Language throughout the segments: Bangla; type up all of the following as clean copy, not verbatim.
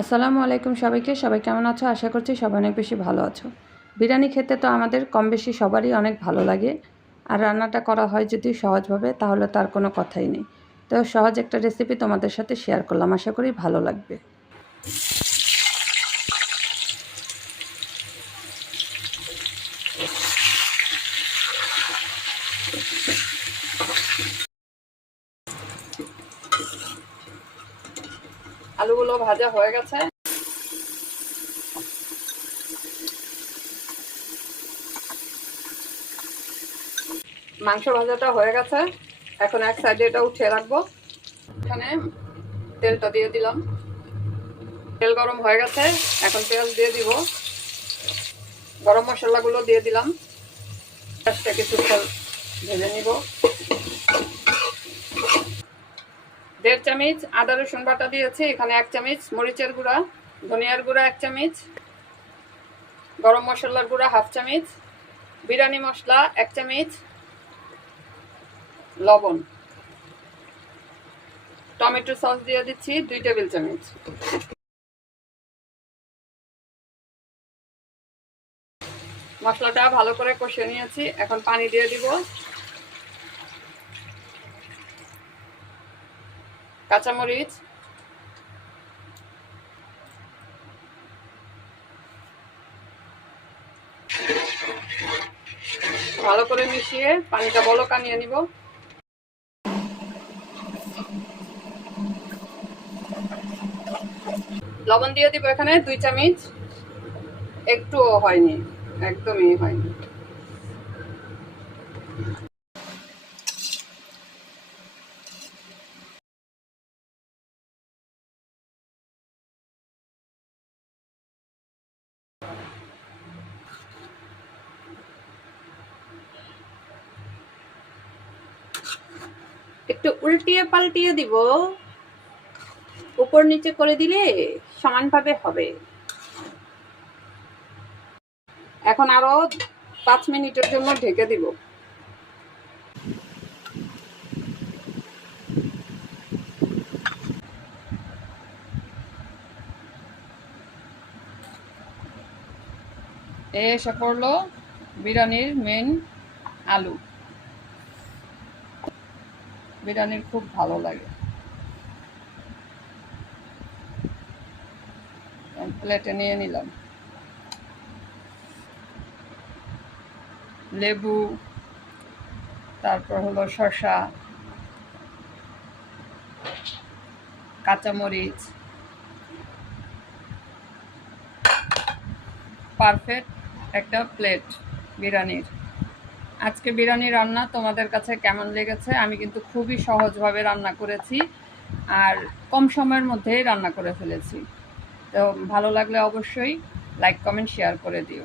আসসালামু আলাইকুম সবাইকে। সবাই কেমন আছো? আশা করছি সবাই অনেক বেশি ভালো আছো। বিরিয়ানি খেতে তো আমাদের কম বেশি সবারই অনেক ভালো লাগে। আর রান্নাটা করা হয় যদি সহজভাবে তাহলে তার কোনো কথাই নেই। তো সহজ একটা রেসিপি তোমাদের সাথে শেয়ার করলাম। আশা করি ভালো লাগবে। আলুগুলো ভাজা হয়ে গেছে। মাংস ভাজাটা হয়ে গেছে। এখন এক সাইডে এটা উঠিয়ে রাখবো। এখানে তেলটা দিয়ে দিলাম। তেল গরম হয়ে গেছে। এখন পেঁয়াজ দিয়ে দিব। গরম মশলাগুলো দিয়ে দিলাম। পেঁয়াজটা কিছুক্ষণ ভেজে নিব। 1.5 চামচ আদা রসুন বাটা দিয়েছি। এখানে 1 চামচ মরিচের গুঁড়া, ধনিয়ার গুঁড়া 1 চামচ, গরম মশলার গুঁড়া 1/2 চামচ, বিরিয়ানি মশলা 1 চামচ, লবণ, টমেটো সস দিয়ে দিচ্ছি 2 টেবিল চামচ। মশলাটা ভালো করে কষিয়ে নিয়েছি। এখন পানি দিয়ে দিব। কাঁচামরিচ, ভালো করে মিশিয়ে পানিটা বলক আনিয়ে নিব। লবণ দিয়ে দিব এখানে 2 চামচ। একটুও হয়নি, একদমই হয়নি। একটু উল্টিয়ে পাল্টিয়ে দিব। উপর নিচে করে দিলে সমানভাবে হবে। এখন আরো 5 মিনিটের জন্য ঢেকে দিব। এসে পড়লো বিরিয়ানির মেন আলু। বিরিয়ানির খুব ভালো লাগে। প্লেটে নিয়ে নিলাম। লেবু, তারপর হলো শসা, কাঁচামরিচ, পারফেক্ট একটা প্লেট বিরিয়ানির। আজকে বিরিয়ানি রান্না তোমাদের কাছে কেমন লেগেছে? আমি কিন্তু খুবই সহজভাবে রান্না করেছি আর কম সময়ের মধ্যেই রান্না করে ফেলেছি। তো ভালো লাগলে অবশ্যই লাইক কমেন্ট শেয়ার করে দিও।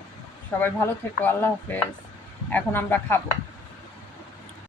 সবাই ভালো থেকো। আল্লাহ হাফেজ। এখন আমরা খাবো।